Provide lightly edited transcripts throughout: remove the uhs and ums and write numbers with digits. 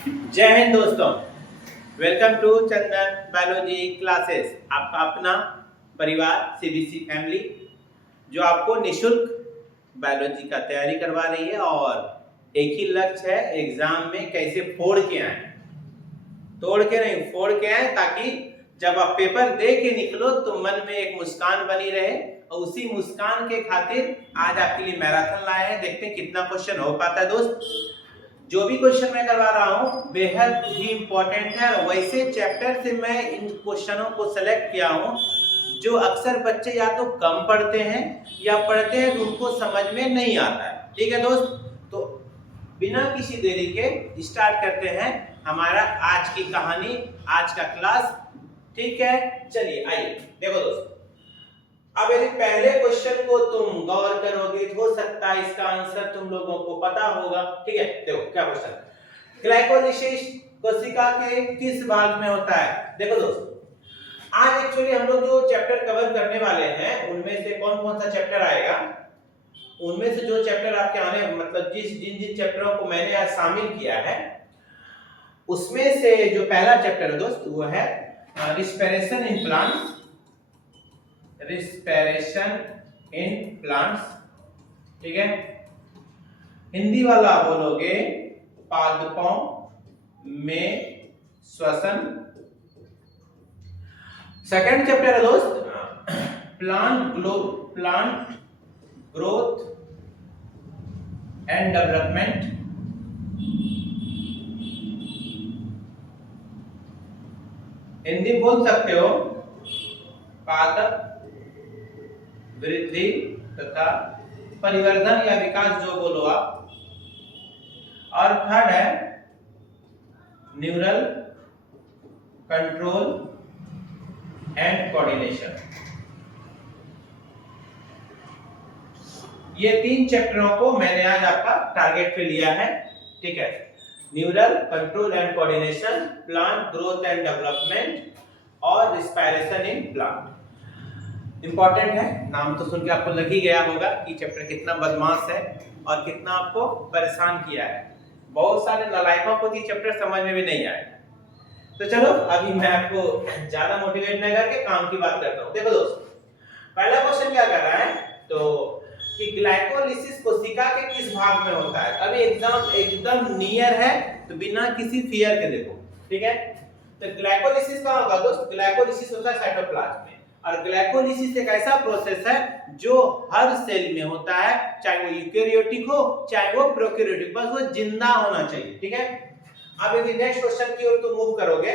जय हिंद दोस्तों। Welcome to Chandan biology classes. आपका अपना परिवार सीबीसी फैमिली जो आपको निशुल्क बायोलॉजी का तैयारी करवा रही है और एक ही लक्ष्य है, एग्जाम में कैसे फोड़ के आए, तोड़ के नहीं फोड़ के आए, ताकि जब आप पेपर दे के निकलो तो मन में एक मुस्कान बनी रहे। और उसी मुस्कान के खातिर आज आपके लिए मैराथन लाए हैं। देखते हैं कितना क्वेश्चन हो पाता है दोस्त। जो भी क्वेश्चन मैं करवा रहा हूँ बेहद ही इंपॉर्टेंट है। वैसे चैप्टर से मैं इन क्वेश्चनों को सेलेक्ट किया हूँ जो अक्सर बच्चे या तो कम पढ़ते हैं या पढ़ते हैं तो उनको समझ में नहीं आता है। ठीक है दोस्त, तो बिना किसी देरी के स्टार्ट करते हैं हमारा आज की कहानी, आज का क्लास। ठीक है, चलिए आइए। देखो दोस्त, अब यदि पहले क्वेश्चन को तुम गौर करोगे तो हो सकता है इसका आंसर तुम लोगों को पता होगा। ठीक है, देखो क्या क्वेश्चन, ग्लाइकोलिसिस कोशिका के किस भाग में होता है। देखो दोस्त, आज एक्चुअली हम लोग जो चैप्टर कवर करने वाले हैं उनमें से कौन कौन सा चैप्टर आएगा, उनमें से जो चैप्टर आपके आने मतलब जिन जिन चैप्टरों को मैंने आज शामिल किया है उसमें से जो पहला चैप्टर है दोस्त वो है respiration in plants. Respiration in plants, ठीक है। हिंदी वाला बोलोगे पादपों में श्वसन। सेकंड चैप्टर है दोस्त plant growth and development. Hindi बोल सकते हो पादप वृद्धि तथा परिवर्धन या विकास जो बोलो आप। और थर्ड है न्यूरल कंट्रोल एंड कोऑर्डिनेशन। ये तीन चैप्टरों को मैंने आज आपका टारगेट पे लिया है। ठीक है, neural control and coordination, plant growth and development और रिस्पिरेशन इन प्लांट। इंपॉर्टेंट है, नाम तो सुन के आपको लग ही गया होगा कि चैप्टर कितना बदमाश है और कितना आपको परेशान किया है। बहुत सारे नालायकों को ये चैप्टर समझ में भी नहीं आएगा। तो चलो अभी मैं आपको ज्यादा मोटिवेट नहीं करके काम की बात करता हूँ। देखो दोस्त, पहला क्वेश्चन क्या कर रहा है तो कि ग्लाइकोलिसिस कोशिका के किस भाग में होता है। अभी एग्जाम एकदम नियर है तो बिना किसी फियर के देखो। ठीक है, तो ग्लाइकोलिसिस कहाँ होगा दोस्त, ग्लाइकोलिसिस होता है साइटोप्लाज्म में। और ग्लाइकोलिसिस एक ऐसा प्रोसेस है जो हर सेल में होता है, चाहे वो यूकेरियोटिक हो चाहे वो प्रोकैरियोटिक, बस वो जिंदा होना चाहिए। ठीक है, अब यदि नेक्स्ट क्वेश्चन की ओर तुम मूव करोगे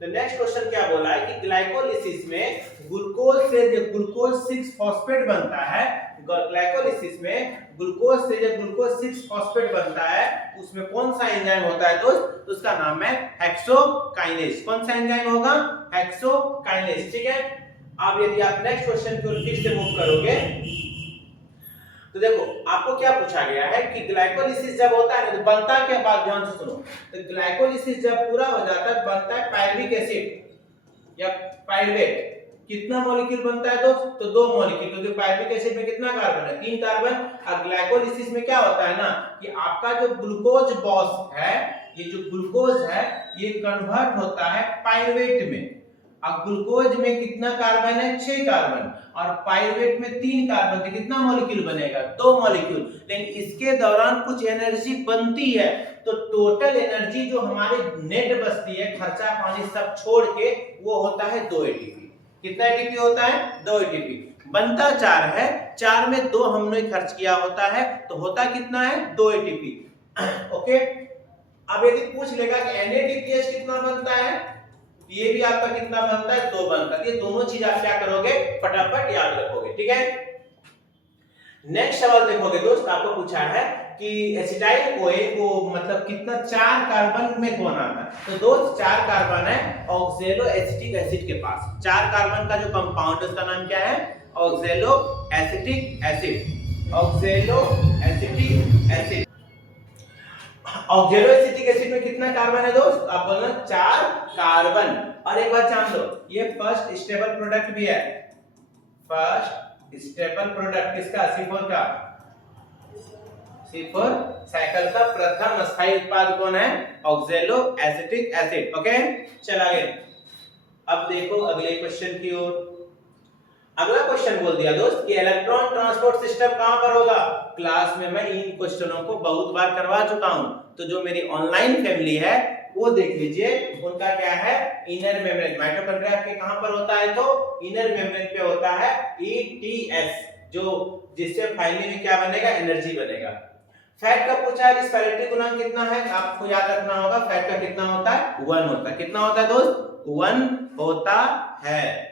तो नेक्स्ट क्वेश्चन क्या बोला है कि ग्लाइकोलिसिस में ग्लूकोज से जो ग्लूकोज 6 फॉस्फेट बनता है, ग्लाइकोलिसिस में ग्लूकोज से जो ग्लूकोज 6 फॉस्फेट बनता है उसमें कौन सा एंजाइम होता है दोस्त, तो उसका नाम है हेक्सोकाइनेज। कौन सा एंजाइम होगा, हेक्सोकाइनेज। ठीक है, अब यदि आप नेक्स्ट क्वेश्चन की ओर फिर से मूव करोगे तो देखो आपको क्या पूछा गया है कि ग्लाइकोलिसिस जब होता है तो बनता क्या, बात ध्यान से सुनो। तो ग्लाइकोलिसिस जब पूरा हो जाता है बनता है पायरुविक एसिड या पायरुवेट। कितना मॉलिक्यूल बनता है दोस्त, तो 2 मॉलिक्यूल, क्योंकि पायरुविक एसिड में कितना कार्बन है, 3 कार्बन। और ग्लाइकोलिसिस में क्या होता है ना कि आपका जो ग्लूकोज बॉस है, ये जो ग्लूकोज है ये कन्वर्ट होता है पायरुवेट में। अब ग्लूकोज में कितना कार्बन है, 6 कार्बन, और पायरुवेट में 3 कार्बन, तो कितना मॉलिक्यूल बनेगा, 2 मॉलिक्यूल। लेकिन इसके दौरान कुछ एनर्जी बनती है, तो टोटल एनर्जी जो हमारी नेट बचती है खर्चा पानी सब छोड़ के वो होता है 2 एटीपी। कितना एटीपी होता है, 2 एटीपी। बनता 4 है, 4 में 2 हमने खर्च किया होता है, तो होता कितना है, 2 एटीपी। ओके, अब यदि पूछ लेगा कि NADPH कितना बनता है, ये भी आपका कितना बनता है, 2 बनता है। ये दोनों चीज आप क्या करोगे, फटाफट याद रखोगे। ठीक है, नेक्स्ट सवाल देखोगे दोस्त, आपको पूछा है कि एसिटाइल कोए को मतलब कितना 4 कार्बन में कौन आता है, तो दोस्त 4 कार्बन है ऑक्सैलो एसिटिक एसिड के पास। 4 कार्बन का जो कंपाउंड है उसका नाम क्या है, oxalo acetic acid. Oxalo acetic acid. Oxalo acetic acid में कितना कार्बन है दोस्त, आप बोलना 4 कार्बन। और एक बात जान लो, ये फर्स्ट स्टेबल प्रोडक्ट भी है। फर्स्ट स्टेबल प्रोडक्ट किसका, C4 का। C4 साइकिल का प्रथम स्थायी स्थायी उत्पाद कौन है? Oxalo acetic acid. ओके, चल आगे। अब देखो अगले क्वेश्चन की ओर। अगला क्वेश्चन बोल दिया दोस्त कि इलेक्ट्रॉन ट्रांसपोर्ट सिस्टम कहां पर होगा? क्लास में मैं इन क्वेश्चनों को बहुत बार करवा चुका हूं, तो जो मेरी ऑनलाइन फैमिली है वो देख लीजिए। उनका क्या है? Inner membrane. माइटोकॉन्ड्रिया के कहां पर होता है? तो इनर मेम्ब्रेन पे होता है ETS, जो जिससे फाइनली में क्या बनेगा? एनर्जी बनेगा। फैट का पूछा है, डिस्पेरिटी गुणांक कितना है? आपको याद रखना होगा फैट का कितना होता है? 1 होता है। कितना होता है दोस्त? 1 होता है।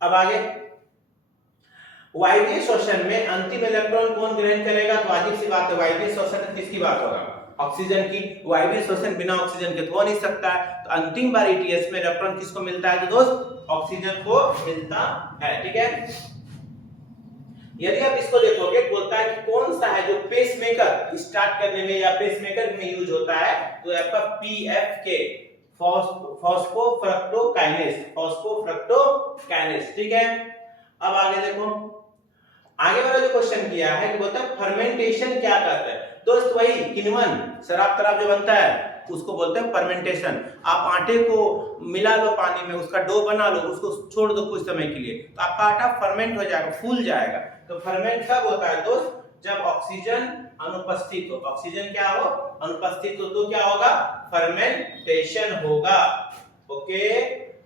अब आगे, वायवीय शोषण में अंतिम इलेक्ट्रॉन कौन ग्रहण करेगा? तो वाजिब सी बात है, वायवीय शोषण किसकी बात होगा? ऑक्सीजन की। वायवीय शोषण बिना ऑक्सीजन के तो हो नहीं सकता है, तो अंतिम बार ETS में इलेक्ट्रॉन किसको मिलता है? तो दोस्त ऑक्सीजन को मिलता है। ठीक है, यदि आप इसको देखोगे बोलता है कि कौन सा है जो पेसमेकर स्टार्ट करने में या पेसमेकर में यूज होता है? तो आपका PFK, फॉस्फोफ्रक्टोकाइनेस। फॉस्फोफ्रक्टोकाइनेस। ठीक है, अब आगे देखो, आगे वाला जो क्वेश्चन किया है कि बोलता है फर्मेंटेशन क्या करता है? दोस्त वही किण्वन, शराब तराब जो बनता है उसको बोलते हैं फर्मेंटेशन। आप आटे को मिला लो पानी में, उसका डो बना लो, उसको छोड़ दो कुछ समय के लिए, तो आपका आटा फर्मेंट हो जाएगा, फूल जाएगा। तो फर्मेंट कब होता है दोस्त? जब ऑक्सीजन अनुपस्थित हो। ऑक्सीजन क्या हो? अनुपस्थित हो, तो क्या होगा? फर्मेंटेशन होगा। ओके,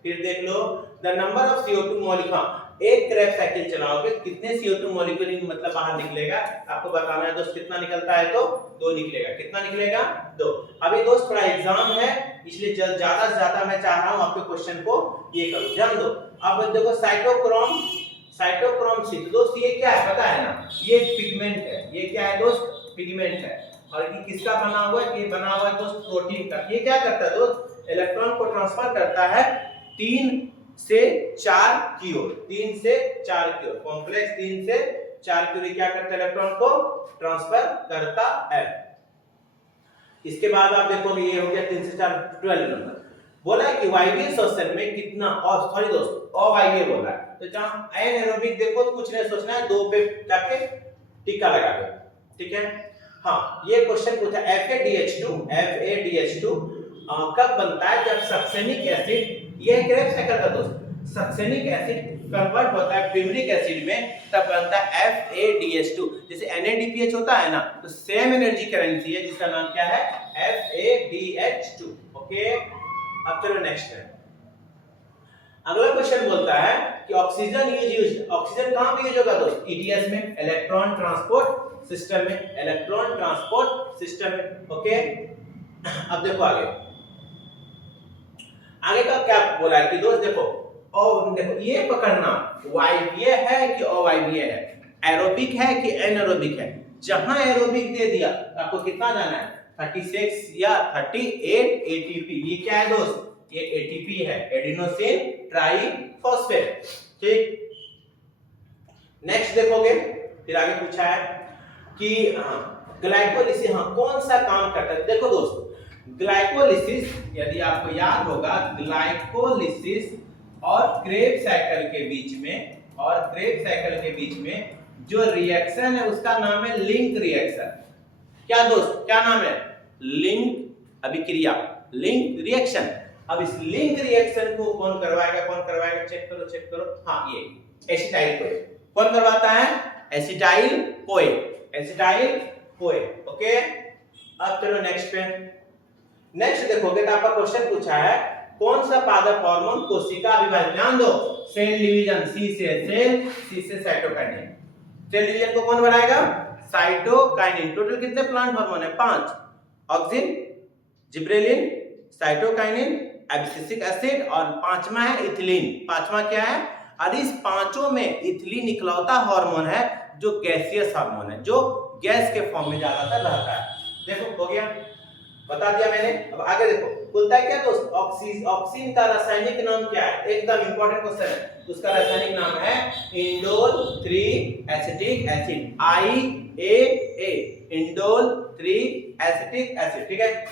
फिर देख लो, the number of CO2 molecule. एक क्रैब साइकिल चलाओगे कितने CO2 मॉलिक्यूल मतलब बाहर निकलेगा? आपको बताना है दोस्त कितना निकलता है? तो 2 निकलेगा। कितना निकलेगा? 2। अभी दोस्त थोड़ा एग्जाम है, इसलिए ज्यादा से ज्यादा मैं चाह रहा हूं आपके क्वेश्चन को ये करो, ध्यान दो। अब देखो साइटोक्रोम, साइटोक्रोम 6 दोस्त ये क्या है पता है ना? ये पिगमेंट है। ये क्या है दोस्त? पिगमेंट है। और ये किसका बना हुआ है? ये बना हुआ है दोस्त प्रोटीन का। ये क्या करता है दोस्त? इलेक्ट्रॉन को ट्रांसफर करता है 3 से 4 की ओर। 3 से 4 की ओर, कॉम्प्लेक्स 3 से 4 की ओर क्या करता है? इलेक्ट्रॉन को ट्रांसफर करता है। इसके बाद आप देखोगे ये हो गया 3 से 4, 12 नंबर। बोला है कि वायवीय श्वसन में कितना, और सॉरी दोस्त अवायवीय बोला है, तो जहां एनारोबिक देखो तो कुछ नहीं सोचना है, 2 पे जाके टिक्का लगा दो। ठीक है, हाँ ये क्वेश्चन पूछा FADH2 कब बनता है? जब सक्सेनिक एसिड, ये क्रेब्स साइकिल का दोस्त, सक्सेनिक एसिड कन्वर्ट होता है फ्यूरिक एसिड में, तब बनता है FADH2। जैसे NADPH होता है ना, तो सेम एनर्जी करेंसी है जिसका नाम क्या है? FADH2। ओके, अब चलो नेक्स्ट है। अगला क्वेश्चन बोलता है कि ऑक्सीजन यूज, ऑक्सीजन कहां पे यूज होगा दोस्त? ETS में, इलेक्ट्रॉन ट्रांसपोर्ट सिस्टम में, इलेक्ट्रॉन ट्रांसपोर्ट सिस्टम में। ओके, अब देखो आगे, आगे का क्या बोला है कि दोस्त देखो, और देखो ये पकड़ना वायवीय है कि अवायवीय है, एरोबिक है कि एनारोबिक है। जहां एरोबिक दे दिया तो आपको कितना जाना है? 36 या 38 ATP। ये क्या है दोस्त? ये ATP है, एडिनोसिन ट्राइफॉस्फेट। ठीक, नेक्स्ट देखोगे, फिर आगे पूछा है कि ग्लाइकोलिसिस कौन सा काम करता है? देखो दोस्त, ग्लाइकोलिसिस यदि आपको याद होगा, ग्लाइकोलिसिस और क्रेब साइकिल के बीच में, और क्रेब साइकिल के बीच में जो रिएक्शन है उसका नाम है लिंक रिएक्शन। क्या दोस्त, क्या नाम है? लिंक अभिक्रिया, लिंक रिएक्शन। अब इस लिंक रिएक्शन को कौन करवाएगा? कौन करवाएगा? चेक करो, चेक करो। हाँ, ये एसिटाइल कोए। कौन करवाता है? Acetyl CoA, acetyl CoA. Okay, अब चलो नेक्स्ट पे। नेक्स्ट देखोगे तो आपका क्वेश्चन पूछा है कौन सा पादप हार्मोन कोशिका अभिभाजन, ध्यान दो, सेल डिवीजन, सी से सेल, सी से साइटोकाइनिन। सेल डिवीजन को कौन बढ़ाएगा? साइटोकाइनिन। टोटल कितने प्लांट हार्मोन है? 5, auxin, gibberellin, cytokinin, abscisic acid, और 5वां है इथिलीन। 5वां क्या है? और इस पांचों में इथिलीन इकलौता हार्मोन है जो गैसियस हार्मोन है, जो गैस के फॉर्म में ज्यादातर रहता है। देखो हो गया, बता दिया मैंने। अब आगे देखो, बोलता है क्या दोस्त? ऑक्सीन का रासायनिक नाम क्या है? एकदम इंपॉर्टेंट क्वेश्चन है। उसका रासायनिक नाम है indole 3 acetic acid, IAA, indole 3 acetic acid. ठीक है,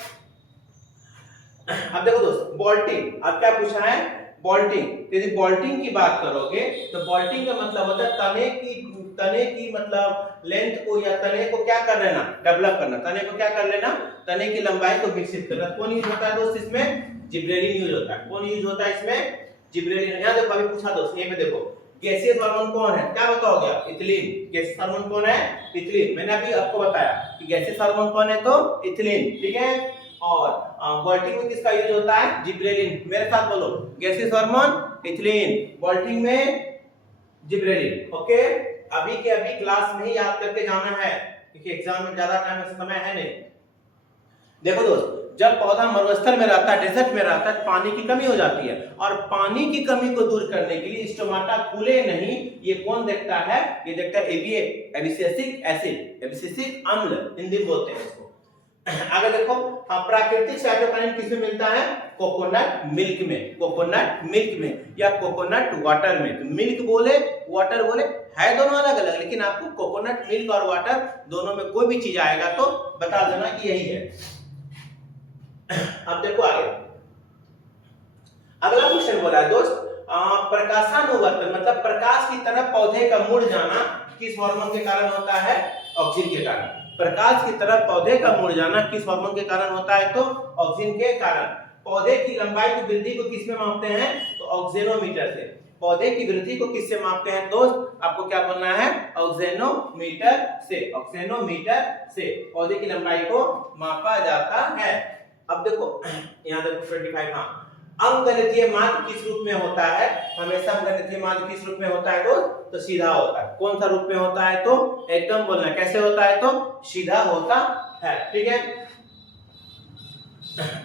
अब देखो दोस्त, बोल्टिंग। अब क्या पूछा है? बोल्टिंग। यदि बोल्टिंग की बात करोगे तो बोल्टिंग का मतलब होता है तने की तने की मतलब लेंथ को या तने को क्या कर लेना, डेवलप करना, तने को क्या कर लेना, तने की लंबाई को विकसित करना। कौन यूज होता है दोस्त इसमें, जिब्रेलिन यूज होता है। कौन यूज होता है इसमें, जिब्रेलिन। यहां देखो अभी पूछा दोस्त, ये पे देखो गैसियस हार्मोन कौन है, क्या बताओगे आप, इथिलीन। गैसियस हार्मोन कौन है, इथिलीन। मैंने अभी आपको बताया कि गैसियस हार्मोन कौन है, तो इथिलीन, ठीक है। और बॉल्टिंग में किसका यूज होता है, जिब्रेलिन। मेरे साथ बोलो, गैसियस हार्मोन इथिलीन, बॉल्टिंग में जिब्रेलिन। ओके, अभी के अभी क्लास में ही याद करके जाना है क्योंकि एग्जाम में ज्यादा टाइम समय है नहीं। देखो दोस्त, जब पौधा मरुस्थल में रहता है, डेजर्ट में रहता है, पानी की कमी हो जाती है और पानी की कमी को दूर करने के लिए स्टोमाटा कूले नहीं, ये कौन देखता है, ये देखता है एबिसिसिक एसिड, एबिसिसिक अम्ल हिंदी बोलते हैं इसको। आगे देखो, प्राकृतिक साइटोकाइनिन किसमें मिलता है, कोकोनट मिल्क में, कोकोनट मिल्क में या कोकोनट वाटर में। तो मिल्क बोले वाटर बोले है दोनों अलग अलग, लेकिन आपको कोकोनट मिल्क और वाटर दोनों में कोई भी चीज आएगा तो बता देना कि यही है। अब देखो आगे, अगला क्वेश्चन बोला है दोस्त, प्रकाशानुवर्तन मतलब प्रकाश की तरफ पौधे का मुड़ जाना किस हार्मोन के कारण होता है, ऑक्सिन के कारण। प्रकाश की तरफ पौधे का मुड़ जाना किस हार्मोन के कारण होता है, तो ऑक्सिन के कारण। पौधे की लंबाई की वृद्धि को किसमें मापते हैं, तो ऑक्सेनोमीटर से। पौधे की वृद्धि को किससे मापते हैं दोस्त, आपको क्या बोलना है, ऑक्सेनोमीटर से, ऑक्सेनोमीटर से पौधे की लंबाई को मापा जाता है। अब देखो यहाँ देखो 25, हाँ, अंकगणितीय माध्य किस रूप में होता है, हमेशा अंकगणितीय माध्य किस रूप में होता है दोस्त, तो सीधा होता है। कौन सा रूप में होता है, तो एकदम बोलना कैसे होता है, तो सीधा होता है, ठीक है।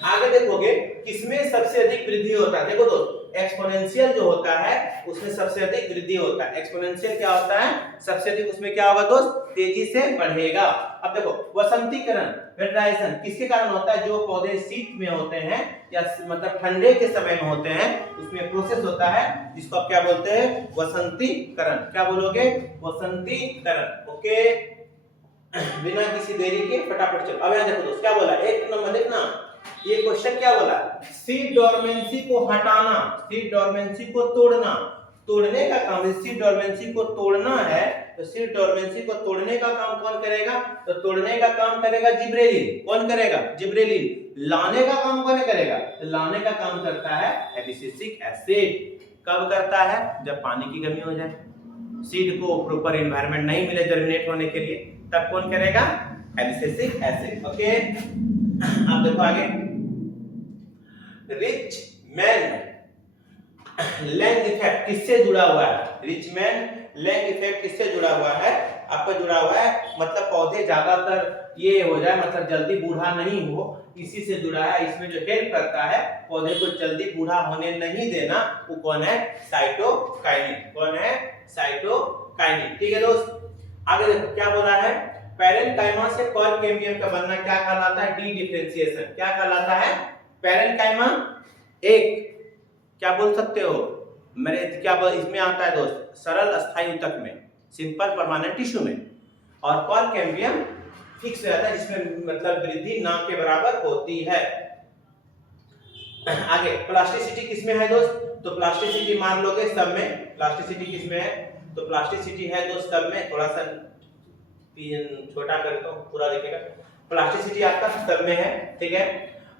आगे देखोगे किसमें सबसे अधिक वृद्धि होता है, देखो दोस्त एक्सपोनेंशियल जो होता है उसमें सबसे अधिक वृद्धि होता है। एक्सपोनेंशियल क्या होता है, सबसे अधिक, उसमें क्या होगा दोस्त, तेजी से बढ़ेगा। अब देखो वसंतीकरण वेटराइजेशन किसके कारण होता है, जो पौधे शीत में होते हैं या मतलब ठंडे के समय में होते हैं उसमें प्रोसेस होता है जिसको आप क्या बोलते हैं, वसंतीकरण। क्या बोलोगे, वसंतीकरण। ओके, बिना किसी देरी के फटाफट चलो। अब यहाँ देखो दोस्त क्या बोला, एक नंबर देखना, ये क्वेश्चन क्या बोला, सीड डोरमेंसी को हटाना, सीड डोरमेंसी को तोड़ना, तोड़ने का काम, सीड डोरमेंसी को तोड़ना है तो सीड डोरमेंसी को तोड़ने का काम कौन करेगा, तो तोड़ने का काम करेगा जिब्रेलिन। कौन करेगा, जिब्रेलिन। लाने का काम कौन करेगा, तो लाने का काम करता है एबिसिसिक एसिड। कब करता है, जब पानी की कमी हो जाए, सीड को प्रॉपर एनवायरनमेंट नहीं मिले जर्मिनेट होने के लिए, तब कौन करेगा, एबिसिसिक एसिड। ओके, अब देखो आगे, रिच मैन लैंग इफेक्ट किससे जुड़ा हुआ है, रिच मैन लैंग इफेक्ट किससे जुड़ा हुआ है, आपका जुड़ा हुआ है मतलब पौधे ज्यादातर ये हो जाए मतलब जल्दी बूढ़ा नहीं हो, इसी से जुड़ा है। इसमें जो हेल्प करता है पौधे को जल्दी बूढ़ा होने नहीं देना, वो कौन है, साइटोकाइनिन। कौन है, साइटोकाइनिन, ठीक है दोस्त। आगे देखो क्या बोला है, पैरेन्काइमा से कॉर्केम्बियम का बनना क्या कहलाता है, डी डिफरेंशिएशन। क्या कहलाता है, पैरेन्काइमा एक क्या बोल सकते हो, मेरे क्या बोल, इसमें आता है दोस्त सरल अस्थायी ऊतक में, सिंपल परमानेंट टिश्यू में, और कॉर्केम्बियम फिक्स रहता है जिसमें मतलब वृद्धि ना के बराबर होती है। आगे प्लास्टिसिटी किसमें है दोस्त, तो प्लास्टिसिटी मान लोगे सब में, प्लास्टिसिटी किसमें है, तो प्लास्टिसिटी है दोस्त सब में, थोड़ा सा छोटा करता हूं पूरा दिखेगा, प्लास्टिसिटी आपका सब में है, ठीक है।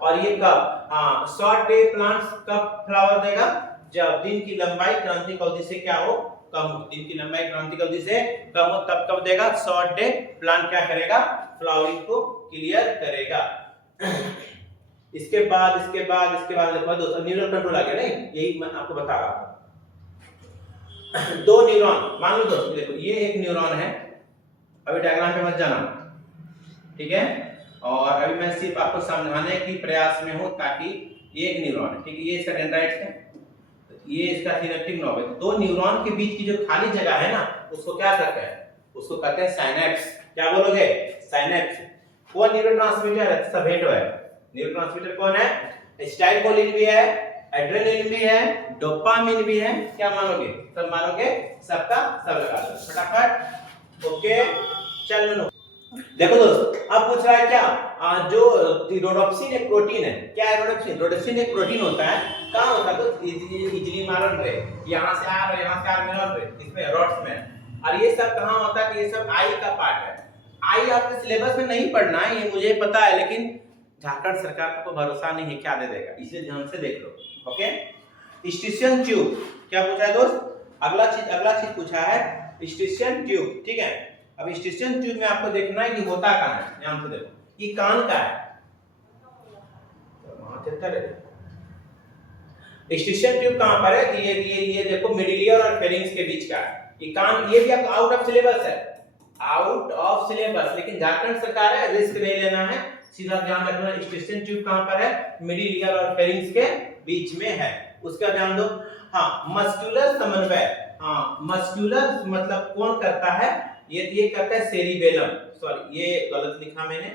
और ये कब, हाँ, शॉर्ट डे प्लांट्स कब फ्लावर देगा, जब दिन की लंबाई क्रांतिक अवधि से क्या हो, कम हो। दिन की लंबाई क्रांतिक अवधि से कम हो तब कब देगा, शॉर्ट डे प्लांट क्या करेगा, फ्लावरिंग को क्लियर करेगा। इसके बाद देखो दोस्तों न्यूरल कंट्रोल आ गया, नहीं यही मैं आपको बता रहा था। दो न्यूरॉन मान लो दोस्तों, देखो ये एक न्यूरॉन है, अभी डायग्राम पे मत जाना, ठीक है। और अभी मैं सिर्फ आपको समझाने की प्रयास में हूं ताकि ये एक न्यूरॉन है, ठीक है, ये इसका डेंड्राइट्स है, ये इसका सिनेप्टिक नोब है। दो न्यूरॉन के बीच की जो खाली जगह है ना उसको क्या कहते हैं, उसको कहते हैं साइनेप्स। क्या बोलोगे, साइनेप्स। वो न्यूरोट्रांसमीटर है, सब भेंट है। न्यूरोट्रांसमीटर कौन है, एसिटाइलकोलिन भी है, एड्रेनलिन भी है, डोपामिन भी है। क्या मानोगे, सब मानोगे, सबका सब लगा दो फटाफट। ओके चलो देखो दोस्त, अब पूछ रहा है क्या, जो रोडोप्सिन एक प्रोटीन है, क्या है रोडोप्सिन, रोडोप्सिन एक प्रोटीन होता है, कहां होता है तो इजली मारन रे, यहां से आ रहे यहां से आ मिलन रे, इसमें रॉड्स में और ये सब कहाँ होता है? ये सब आई का पार्ट है। आई आपके सिलेबस में नहीं पढ़ना है, ये मुझे पता है, लेकिन झारखंड सरकार को भरोसा नहीं है क्या दे देगा, इसलिए ध्यान से देख लो। ओके, स्टिशियन ट्यूब क्या पूछा है दोस्त? अगला चीज पूछा है स्टिशियन ट्यूब। ठीक है, अब स्टिशियन ट्यूब में आपको देखना है कि होता कहाँ है। ध्यान से देखो, ये कान का है। स्टिशियन ट्यूब कहाँ पर है? ये देखो मिडिल ईयर और फेरिंग्स के बीच का है ये कान। ये भी आपका आउट ऑफ सिलेबस है, आउट ऑफ सिलेबस, लेकिन झारखंड सरकार है, रिस्क नहीं लेना है, सीधा ध्यान रखना। स्टिशियन ट्यूब कहाँ पर है? मिडिल ईयर और फेरिंग्स के बीच में है, उसका ध्यान दो। हाँ, मस्कुलर समन्वय, हाँ मस्कुलर मतलब कौन करता है? ये करता है सेरिबेलम। सॉरी, ये गलत लिखा मैंने,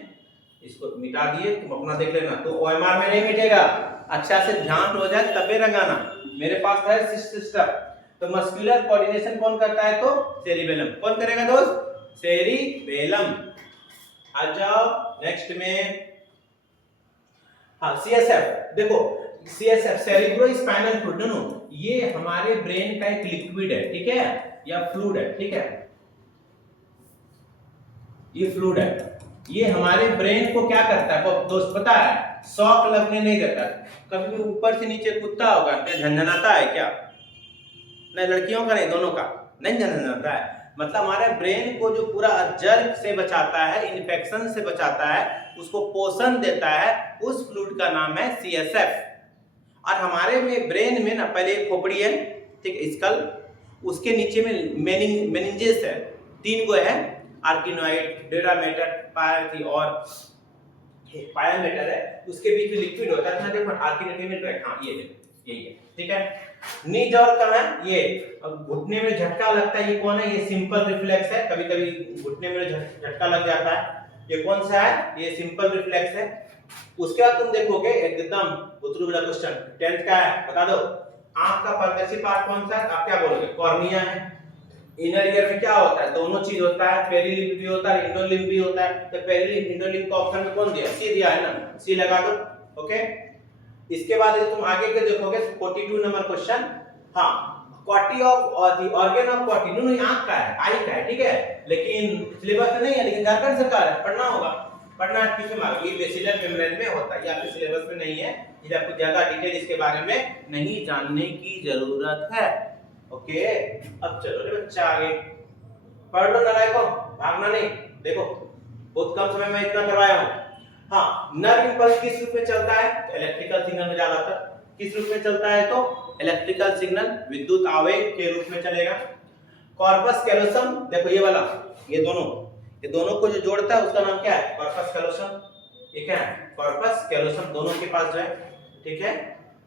इसको मिटा दिए, तुम अपना देख लेना। तो ओएमआर में नहीं मिटेगा, अच्छा से ध्यान हो जाए तबे रंगाना। मेरे पास है सिस्टम। तो मस्कुलर कोऑर्डिनेशन कौन करता है? तो सेरिबेलम। कौन करेगा दोस्त? सेरिबेलम। आ जाओ नेक्स्ट में। हाँ, सीएसएफ देखो, CSF cerebro spinal fluid, no ये हमारे ब्रेन का एक लिक्विड है, ठीक है, या फ्लूइड है, ठीक है, ये फ्लूइड है। ये हमारे ब्रेन को क्या करता है दोस्त पता है? शॉक लगने नहीं देता। कभी भी ऊपर से नीचे कूदता होगा, झंझनाता है क्या? नहीं, लड़कियों का नहीं, दोनों का नहीं झंझनाता है। मतलब हमारे ब्रेन को जो पूरा जर्क से बचाता है, इन्फेक्शन से बचाता है, उसको पोषण देता है, उस फ्लूइड का नाम है सीएसएफ। और हमारे में ब्रेन में ना पहले एक खोपड़ी है, ठीक है, स्कल, उसके नीचे में मेनिंजेस है, 3 गो है, आर्किनोइड, डेरामेटर, पायथी और पायामेटर है, उसके बीच में लिक्विड होता है। देखो आर्किनोइड है, हाँ ये यही है, ठीक है। नीज और कहाँ है? ये घुटने में झटका लगता है, ये कौन है? ये सिंपल रिफ्लेक्स है, कभी कभी घुटने में झटका लग जाता है, ये कौन सा है? ये सिंपल रिफ्लेक्स है। उसके बाद तुम देखोगे एकदम उतरू वाला क्वेश्चन 10th का है, बता दो आंख का पारदर्शी पार्ट कौन सा है? आप क्या बोलोगे? कॉर्निया है। इनर ईयर में क्या होता है? दोनों चीज होता है, पेरिलिम्ब भी होता है, इंडोलिम्ब भी होता है। तो पेरिलिम्ब इंडोलिम्ब का ऑप्शन में कौन दिया? सी दिया है ना, सी लगा दो। ओके, इसके बाद तुम आगे के देखोगे 42 नंबर क्वेश्चन। हाँ, क्वाटी ऑफ द ऑर्गन ऑफ क्वाटी, नो आंख का है, आई का है, ठीक है, लेकिन सिलेबस में नहीं है, लेकिन झारखंड सरकार है, पढ़ना होगा, पढ़ना है। किसमें मार्ग? ये बेसिलर मेम्ब्रेन में होता है, ये आपके सिलेबस में नहीं है, ये आपको ज्यादा डिटेल इसके बारे में नहीं जानने की जरूरत है। ओके, अब चलो रे बच्चा आगे पढ़ लो, नालायको भागना नहीं। देखो बहुत कम समय में इतना करवाया हूं। हाँ, नर्व इंपल्स किस रूप में चलता है? तो इलेक्ट्रिकल सिग्नल में ज्यादातर किस रूप में चलता है? तो इलेक्ट्रिकल सिग्नल, विद्युत आवेग के रूप में चलेगा। कॉर्पस कैलोसम, देखो ये वाला, ये दोनों को जो जोड़ता है उसका नाम क्या है? Corpus callosum. ये क्या है? कॉर्पस कैलोसम, दोनों के पास जो है, ठीक है।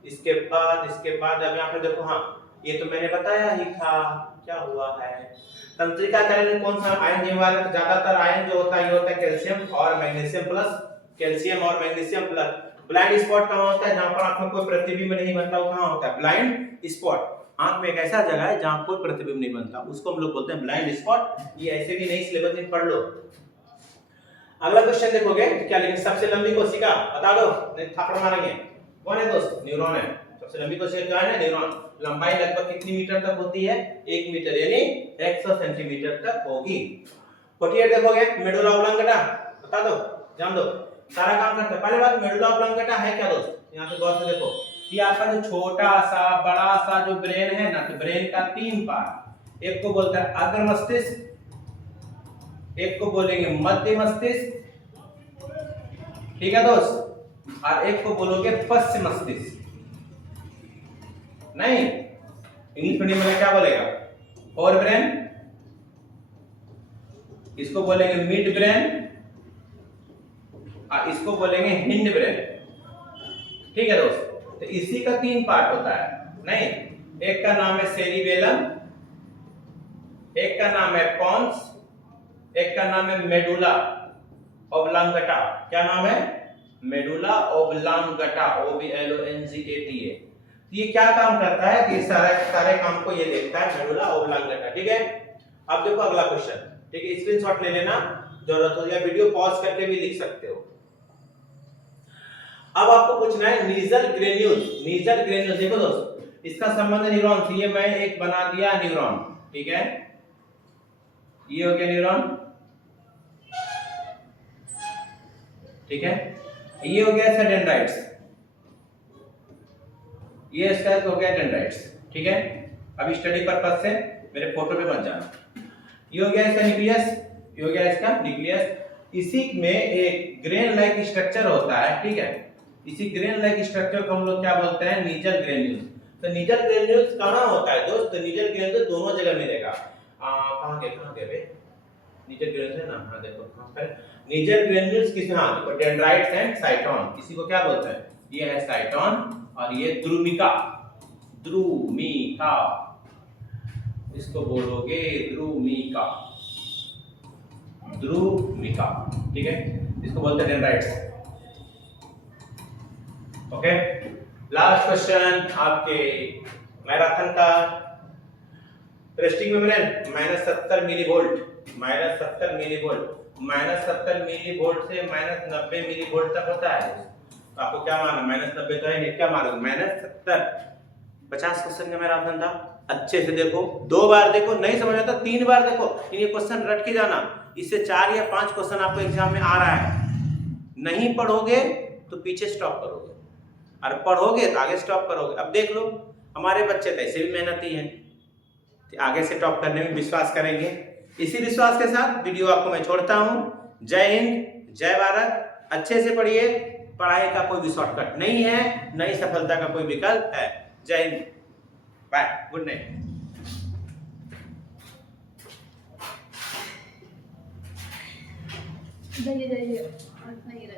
इसके बाद अब यहाँ पे देखो, हाँ ये तो मैंने बताया ही था, क्या हुआ है? तंत्रिका कारण में कौन सा आयन जिम्मेदार है? ज्यादातर आयन जो होता है ये होता है कैल्शियम और मैग्नीशियम प्लस, कैल्शियम और मैग्नीशियम प्लस। ब्लाइंड स्पॉट कहाँ होता है? जहां पर आंख में कोई प्रतिबिंब नहीं बनता, वो कहाँ होता है? Blind spot. आंख में एक ऐसा जगह है जहां कोई प्रतिबिंब नहीं बनता, उसको हम लोग बोलते हैं ब्लाइंड स्पॉट। ये ऐसे भी नहीं सिलेबस में पढ़ लो। अगला क्वेश्चन देखोगे क्या, लेकिन सबसे लंबी कोशिका बता दो, नहीं थप्पड़ मारेंगे। कौन है दोस्त? न्यूरॉन है। सबसे लंबी कोशिका क्या है? न्यूरॉन। लंबाई लगभग कितनी मीटर तक होती है? 1 मीटर, यानी 100 सेंटीमीटर तक होगी। 48 देखोगे, मेडुला ऑब्लांगेटा, बता दो, जान दो, सारा काम करता है। पहले बात, मेडुला ऑब्लांगेटा है क्या दोस्त? यहाँ से गौर से देखो, ये आपका जो छोटा सा बड़ा सा जो ब्रेन है ना, तो ब्रेन का 3 पार्ट, एक को बोलता है अग्र मस्तिष्क, एक को बोलेंगे मध्य मस्तिष्क, ठीक है दोस्त, और एक को बोलोगे पश्च मस्तिष्क। नहीं, इंग्लिश मीडियम में क्या बोलेगा? फोर ब्रेन, इसको बोलेंगे मिड ब्रेन, और इसको बोलेंगे हिंड ब्रेन, ठीक है दोस्त। तो इसी का 3 पार्ट होता है। नहीं, एक का नाम है सेरिबेलम, एक का नाम है पॉन्स, एक का नाम है मेडुला ऑब्लांगेटा। क्या नाम है? Medulla oblongata, OBLONGATA। ये क्या काम करता है? ये सारे काम को ये देखता है, मेडुला ऑब्लांगेटा, ठीक है। अब देखो अगला क्वेश्चन, ठीक है, स्क्रीनशॉट ले लेना, जरूरत हो या वीडियो पॉज करके भी लिख सकते हो। अब आपको पूछना है नीजल ग्रेन्यूल। नीजल ग्रेन्यूल देखो दोस्त, इसका संबंध न्यूरॉन से, ये मैं एक बना दिया न्यूरॉन, ठीक है, ये हो गया न्यूरॉन, ठीक है। ये हो गया इसका डेंड्राइट्स, ये इसका हो गया डेंड्राइट्स, ठीक है। अब स्टडी पर्पस से मेरे फोटो पे मत जाना। ये हो गया इसका न्यूक्लियस, ये हो गया इसका न्यूक्लियस। इसी में एक ग्रेन लाइक स्ट्रक्चर होता है, ठीक है। इसी ग्रेन लाइक स्ट्रक्चर को हम लोग क्या बोलते हैं, नीजल ग्रेन्यूल्स। तो नीजल ग्रेन्यूल्स कहाँ होता है दोस्त, तो नीजल ग्रेन्यूल्स दोनों जगह मिलेगा। कहाँ के बे नीजल ग्रेन्यूल्स है ना, हाँ देखो कहाँ पर नीजल ग्रेन्यूल्स किस, हाँ देखो डेंड्राइट्स एंड साइटोन, इसी को क्या बोलते हैं, ये है साइटोन और ये द्रुमिका, द्रुमिका इसको बोलोगे द्रुमिका, द्रुमिका, ठीक है, इसको बोलते हैं डेंड्राइट्स। ओके, लास्ट क्वेश्चन आपके मैराथन का, resting membrane -70 millivolt, -70 millivolt, -70 millivolt से -90 मिलीवोल्ट तक होता है। तो आपको क्या माना, -90 तो है नहीं, क्या मानोगे -70, 50 क्वेश्चन का मैराथन था। अच्छे से देखो, 2 बार देखो, नहीं समझ आता 3 बार देखो, ये क्वेश्चन रट के जाना। इससे 4 या 5 क्वेश्चन आपको एग्जाम में आ रहा है। नहीं पढ़ोगे तो पीछे स्टॉप करोगे, और पढ़ोगे तो आगे स्टॉप करोगे। अब देख लो, हमारे बच्चे तो ऐसे भी मेहनती हैं, तो आगे से टॉप करने में विश्वास करेंगे। इसी विश्वास के साथ वीडियो आपको मैं छोड़ता हूँ। जय हिंद, जय भारत। अच्छे से पढ़िए, पढ़ाई का कोई भी शॉर्टकट नहीं है, नई सफलता का कोई विकल्प है। जय हिंद, बाय, गुड नाइट। जाइए